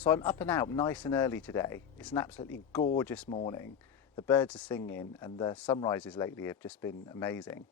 So I'm up and out nice and early today. It's an absolutely gorgeous morning. The birds are singing and the sunrises lately have just been amazing.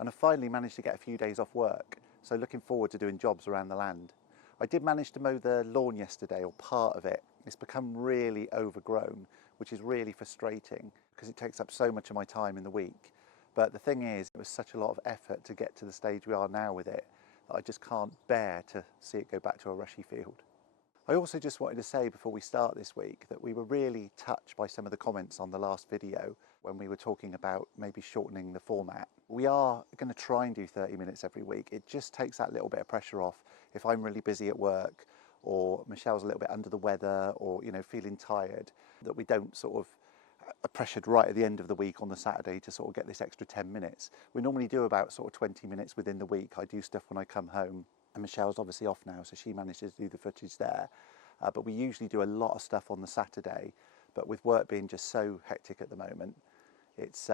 And I finally managed to get a few days off work, so looking forward to doing jobs around the land. I did manage to mow the lawn yesterday, or part of it. It's become really overgrown, which is really frustrating because it takes up so much of my time in the week. But the thing is, it was such a lot of effort to get to the stage we are now with it that I just can't bear to see it go back to a rushy field. I also just wanted to say before we start this week that we were really touched by some of the comments on the last video when we were talking about maybe shortening the format. We are going to try and do 30 minutes every week. It just takes that little bit of pressure off if I'm really busy at work or Michelle's a little bit under the weather or, feeling tired, that we don't sort of are pressured right at the end of the week on the Saturday to sort of get this extra 10 minutes. We normally do about sort of 20 minutes within the week. I do stuff when I come home. And Michelle's obviously off now, so she manages to do the footage there. But we usually do a lot of stuff on the Saturday. But with work being just so hectic at the moment, it's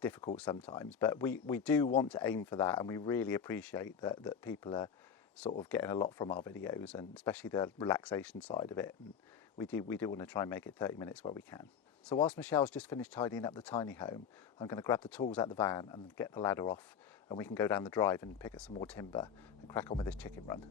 difficult sometimes. But we do want to aim for that, and we really appreciate that people are sort of getting a lot from our videos, and especially the relaxation side of it. And we do want to try and make it 30 minutes where we can. So whilst Michelle's just finished tidying up the tiny home, I'm going to grab the tools out the van and get the ladder off, and we can go down the drive and pick up some more timber and crack on with this chicken run.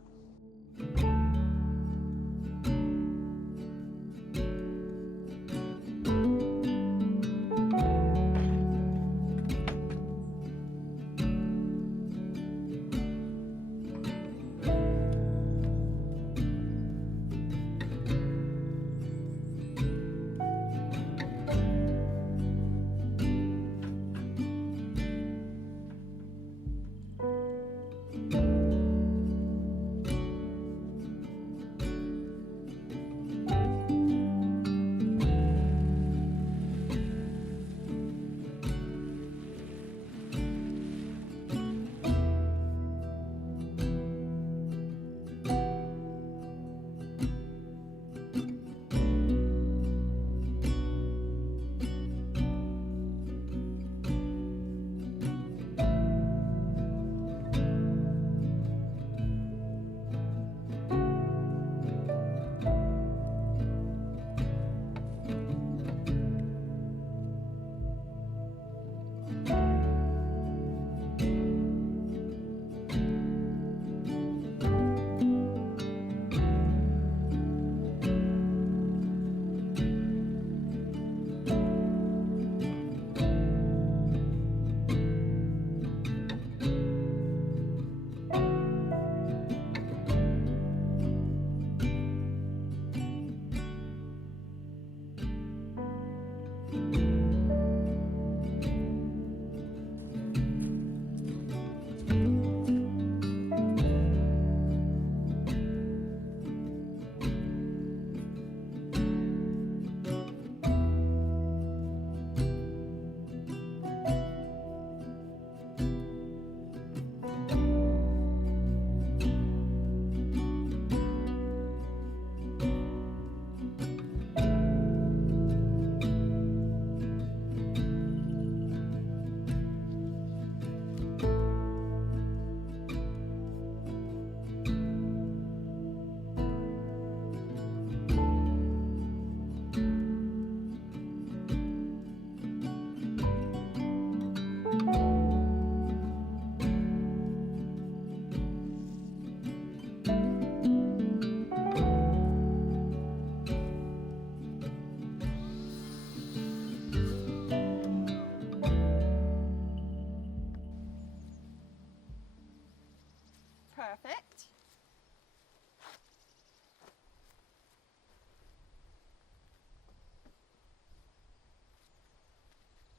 Perfect.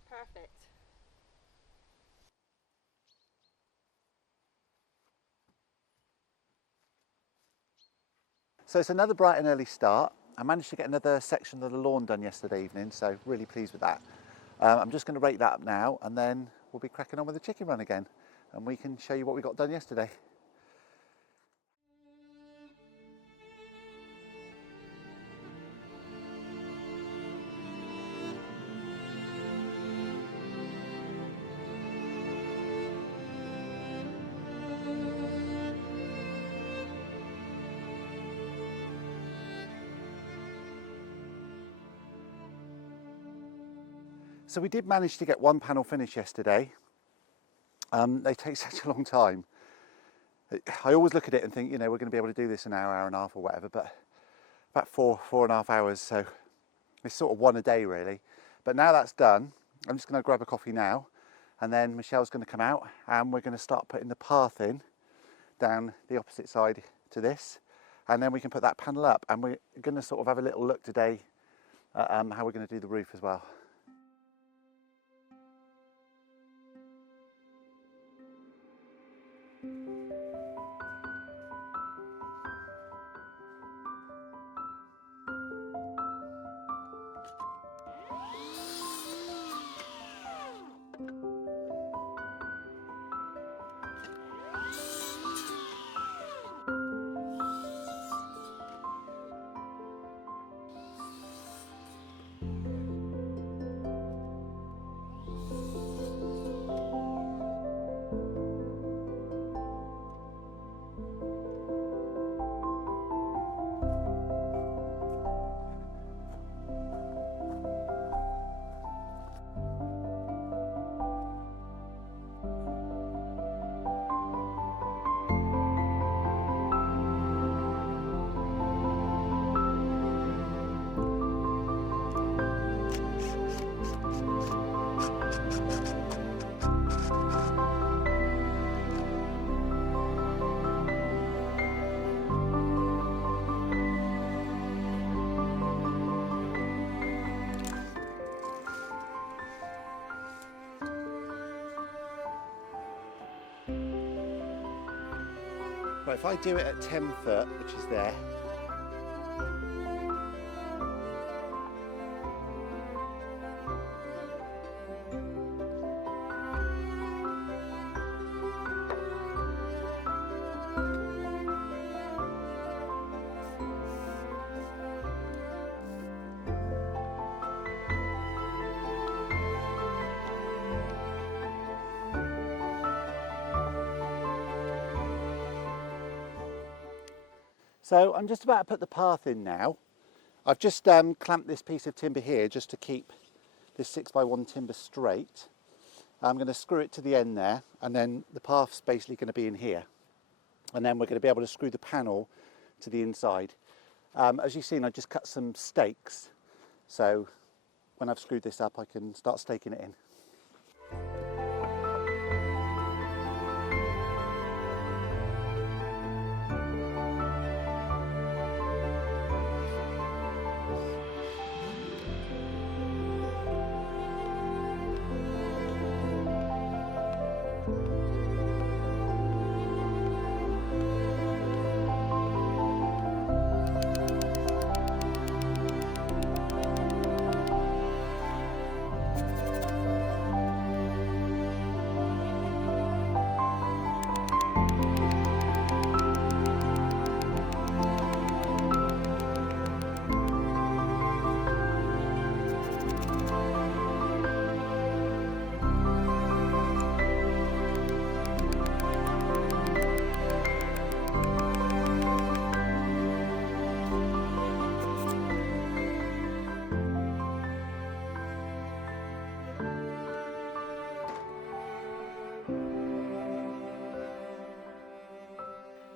Perfect. So it's another bright and early start. I managed to get another section of the lawn done yesterday evening, so really pleased with that. I'm just going to rake that up now, and then we'll be cracking on with the chicken run again, and we can show you what we got done yesterday. So we did manage to get one panel finished yesterday. They take such a long time. I always look at it and think, you know, we're going to be able to do this in an hour, hour and a half or whatever, but about 4.5 hours, so it's sort of one a day really. But now that's done, I'm just going to grab a coffee now, and then Michelle's going to come out and we're going to start putting the path in down the opposite side to this, and then we can put that panel up, and we're going to sort of have a little look today at how we're going to do the roof as well. Right, if I do it at 10 foot, which is there, so I'm just about to put the path in now. I've just clamped this piece of timber here just to keep this 6x1 timber straight. I'm going to screw it to the end there, and then the path's basically going to be in here. And then we're going to be able to screw the panel to the inside. As you've seen, I just cut some stakes. So when I've screwed this up, I can start staking it in.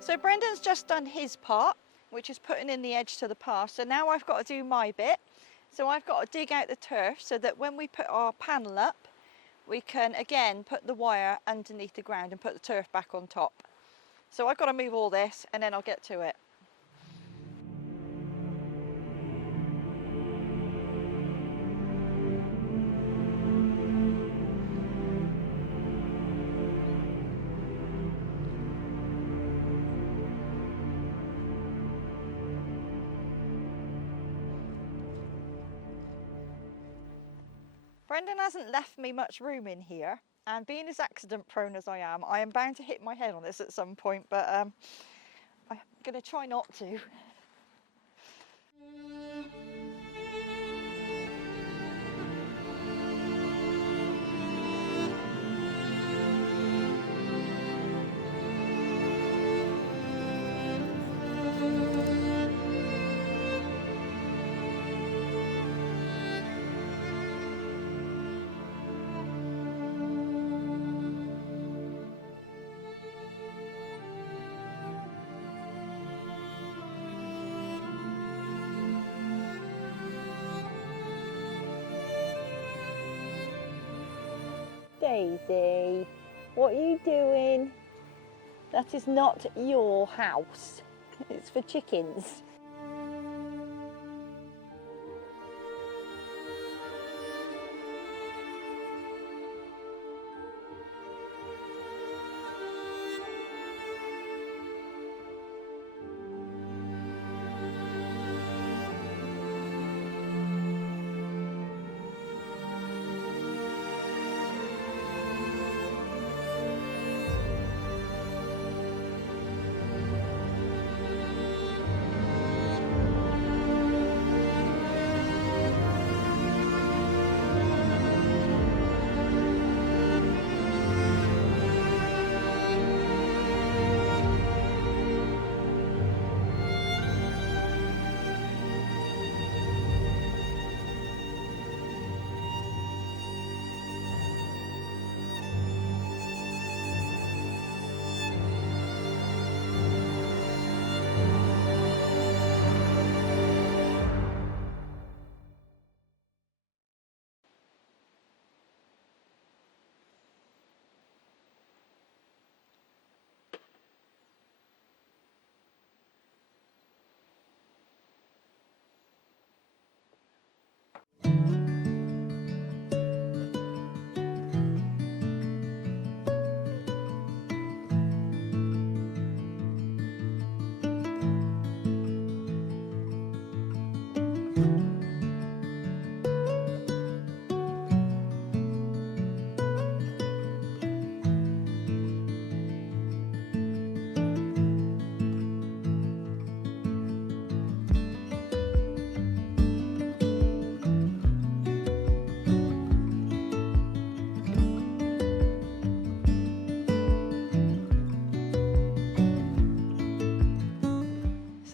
So Brendan's just done his part, which is putting in the edge to the path. So now I've got to do my bit. So I've got to dig out the turf so that when we put our panel up, we can again put the wire underneath the ground and put the turf back on top. So I've got to move all this and then I'll get to it. Brendan hasn't left me much room in here, and being as accident prone as I am bound to hit my head on this at some point, but I'm going to try not to. Daisy, what are you doing? That is not your house. It's for chickens.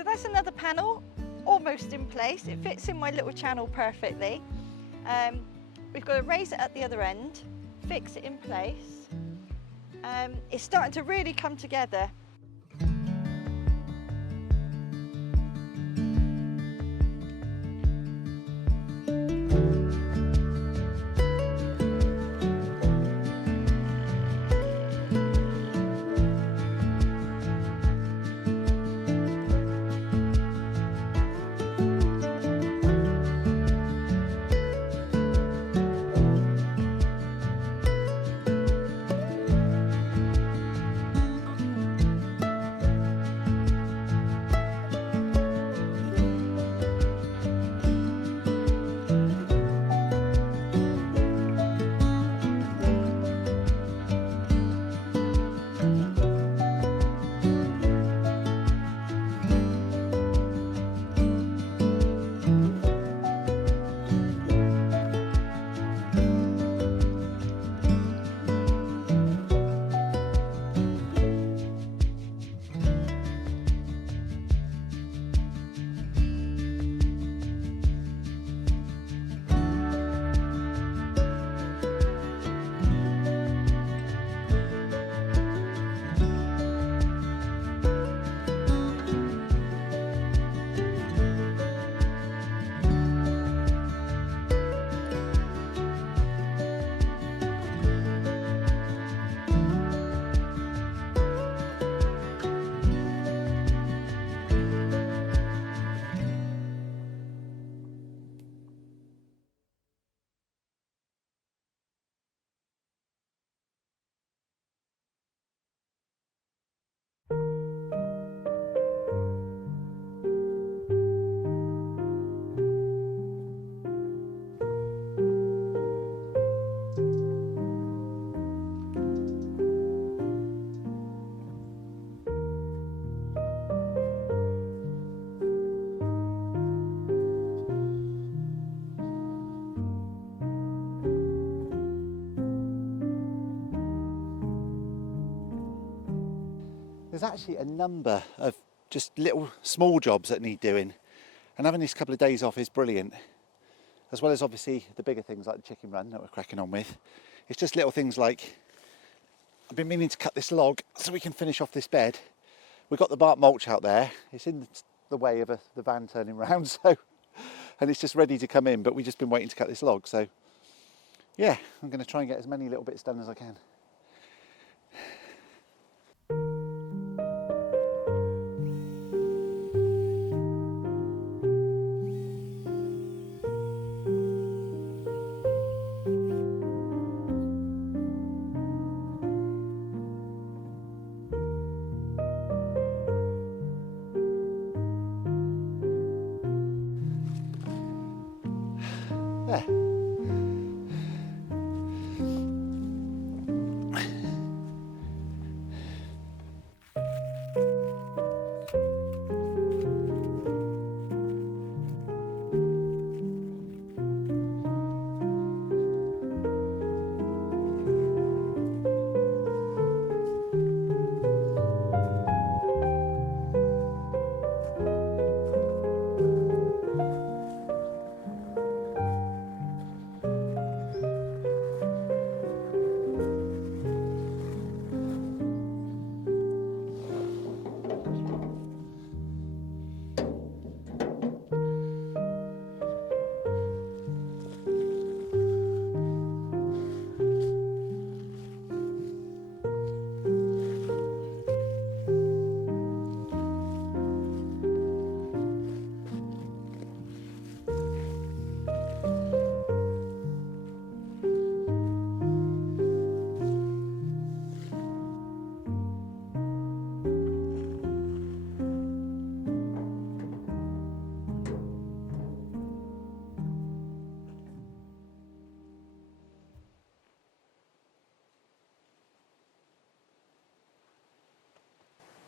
That's another panel, almost in place. It fits in my little channel perfectly. We've got to raise it at the other end, fix it in place. It's starting to really come together. There's actually a number of just little small jobs that need doing, and having this couple of days off is brilliant, as well as obviously the bigger things like the chicken run that we're cracking on with. It's just little things like, I've been meaning to cut this log so we can finish off this bed. We've got the bark mulch out there, it's in the way of the van turning round, so, and it's just ready to come in, but we've just been waiting to cut this log, so yeah, I'm going to try and get as many little bits done as I can. There.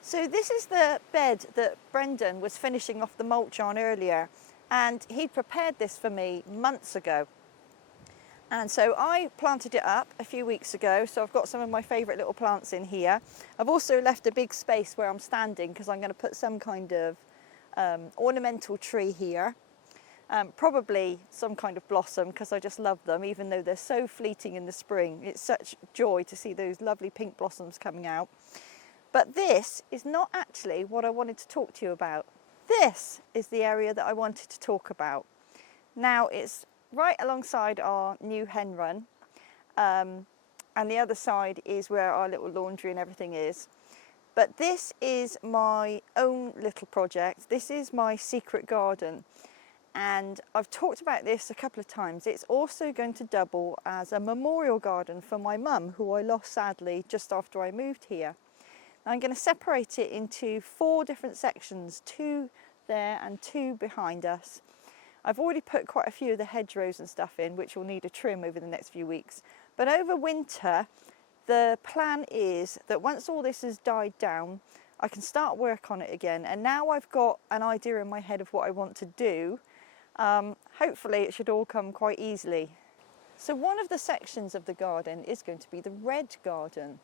So this is the bed that Brendan was finishing off the mulch on earlier, and he'd prepared this for me months ago. And so I planted it up a few weeks ago, so I've got some of my favourite little plants in here. I've also left a big space where I'm standing because I'm going to put some kind of ornamental tree here. Probably some kind of blossom, because I just love them, even though they're so fleeting in the spring. It's such joy to see those lovely pink blossoms coming out. But this is not actually what I wanted to talk to you about. This is the area that I wanted to talk about. Now, it's right alongside our new hen run, and the other side is where our little laundry and everything is. But this is my own little project. This is my secret garden. And I've talked about this a couple of times. It's also going to double as a memorial garden for my mum, who I lost sadly just after I moved here. I'm going to separate it into 4 different sections, 2 there and 2 behind us. I've already put quite a few of the hedgerows and stuff in, which will need a trim over the next few weeks. But over winter, the plan is that once all this has died down, I can start work on it again. And now I've got an idea in my head of what I want to do. Hopefully it should all come quite easily. So one of the sections of the garden is going to be the red garden.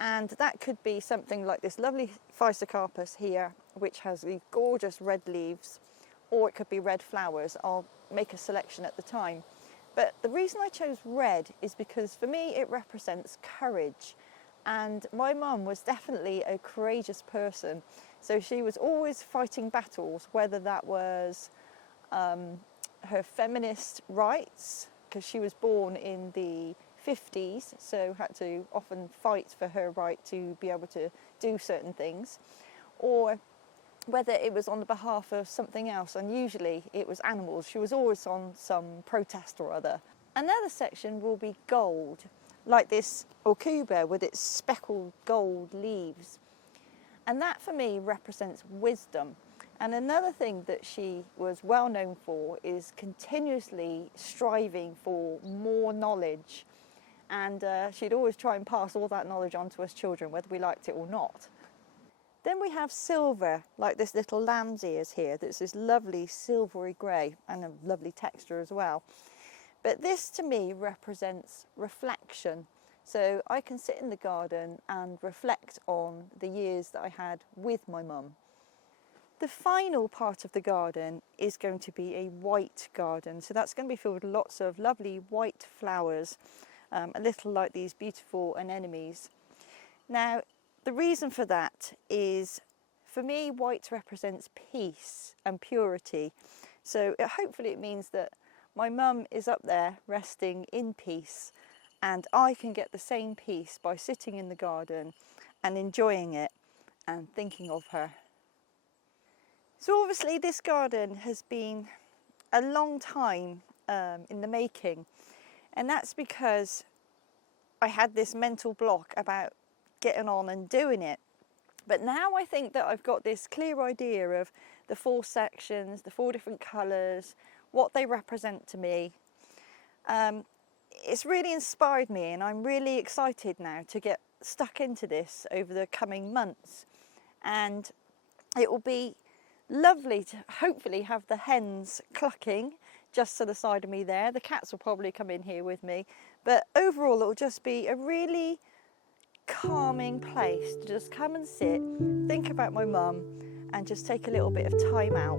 And that could be something like this lovely Physocarpus here, which has these gorgeous red leaves, or it could be red flowers. I'll make a selection at the time. But the reason I chose red is because for me it represents courage. And my mum was definitely a courageous person. So she was always fighting battles, whether that was her feminist rights, because she was born in the 50s, so had to often fight for her right to be able to do certain things, or whether it was on the behalf of something else, and usually it was animals. She was always on some protest or other. Another section will be gold, like this orcuba with its speckled gold leaves, and that for me represents wisdom. And another thing that she was well known for is continuously striving for more knowledge. And she'd always try and pass all that knowledge on to us children, whether we liked it or not. Then we have silver, like this little lamb's ears here, that's this lovely silvery grey and a lovely texture as well. But this to me represents reflection. So I can sit in the garden and reflect on the years that I had with my mum. The final part of the garden is going to be a white garden. So that's going to be filled with lots of lovely white flowers, a little like these beautiful anemones. Now, the reason for that is, for me, white represents peace and purity. So hopefully it means that my mum is up there resting in peace, and I can get the same peace by sitting in the garden and enjoying it and thinking of her. So obviously this garden has been a long time in the making, and that's because I had this mental block about getting on and doing it. But now I think that I've got this clear idea of the 4 sections, the 4 different colours, what they represent to me. It's really inspired me, and I'm really excited now to get stuck into this over the coming months. And it will be lovely to hopefully have the hens clucking just to the side of me there. The cats will probably come in here with me, but overall it will just be a really calming place to just come and sit, think about my mum, and just take a little bit of time out